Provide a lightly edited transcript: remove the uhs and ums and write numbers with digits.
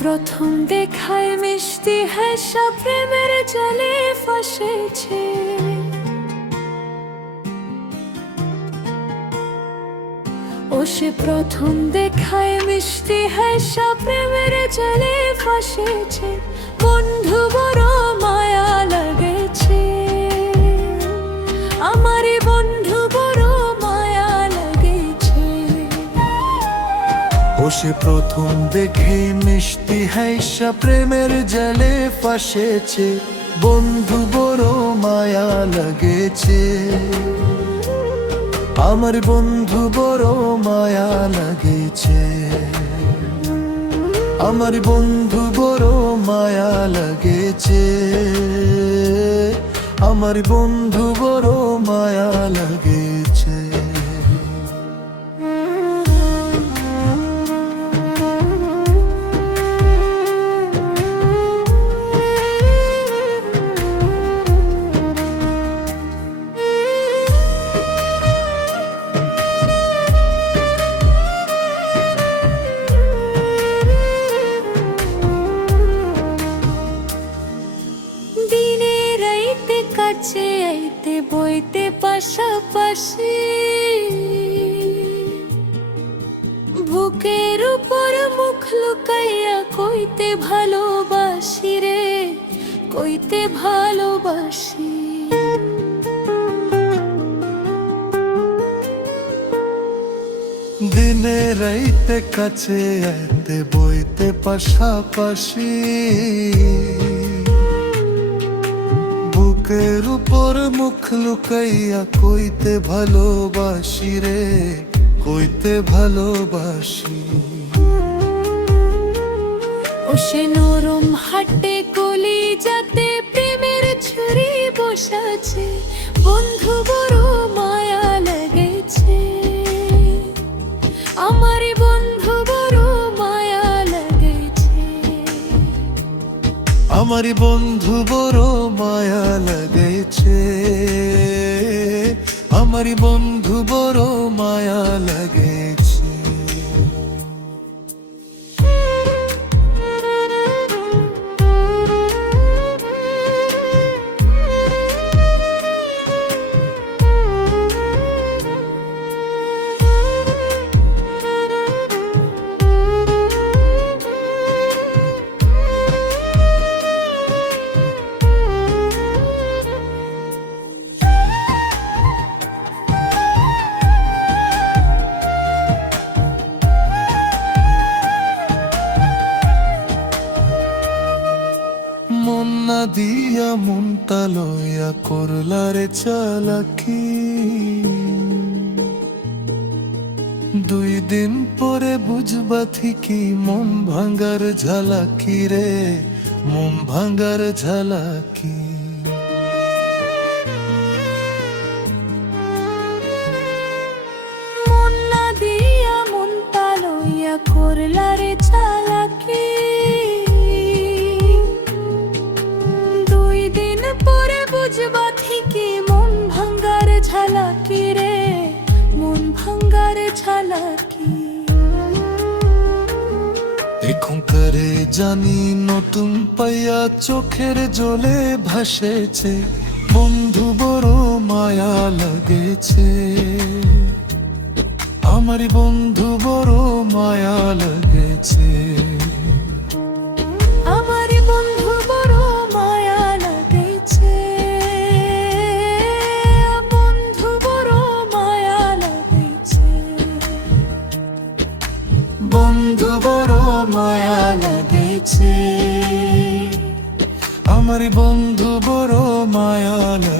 প্রথম দেখায় মিষ্টি হাসা প্রেমের জালে ফাঁসেছে। ও সে প্রথম দেখায় মিষ্টি হাসা প্রেমের জালে ফাঁসেছে। বন্ধু বড় মায়া লাগেছে, আমারই বন্ধু বড় মায়া লাগেছে। ও সে প্রথম দেখে মিষ্টি হাসা প্রেমের জালে ফাঁসেছে। বন্ধু বড় মায়া লাগেছে, আমার বন্ধু বড় মায়া লাগেছে। আমার বন্ধু বড় মায়া লাগেছে, আমার বন্ধু বড় মায়া লাগেছে। কাছে আইতে বইতে পাশাপাশি, বুকের উপর মুখ লুকাইয়া কইতে ভালোবাসি রে, কইতে ভালোবাসি। দিনে রাইতে কাছে আইতে বইতে পাশাপাশি, বুকের উপর মুখ লুকাইয়া কইতে ভালোবাসি রে, কইতে ভালোবাসি। ও সে নরম হাটে কলি যাতে প্রেমের ছুরি বসাছে। বন্ধু বড় মায়া লেগেছে, আমার বন্ধু বড় মায়া লেগেছে। আমার বন্ধু বড় মায়া লাগেছে, আমার বন্ধু বড় মায়া লাগেছে। মন না দিয়া মনটা লইয়া করলারে চালাকি, 2 দিন পরে বুঝবা ঠিকই মন ভাঙ্গার ঝালাকি রে, মন ভাঙ্গার ঝালাকি। মন না দিয়া মনটা লইয়া করলারে চালাকি, 2 দিন পরে বুঝবা ঠিকই মন ভাঙ্গার ঝালাকি রে, মন ভাঙ্গার ঝালাকি। এখন করে জানি নতুন পাইয়া চোখের জলে ভাসেছে। বন্ধু বড় মায়া লাগেছে, আমার বন্ধু বড় মায়া লাগেছে। আমার বন্ধু বড় মায়া লাগেছে, বন্ধু বড় মায়া লাগেছে। বন্ধু বড় মায়া লাগেছে, আমার বন্ধু বড় মায়া লাগেছে।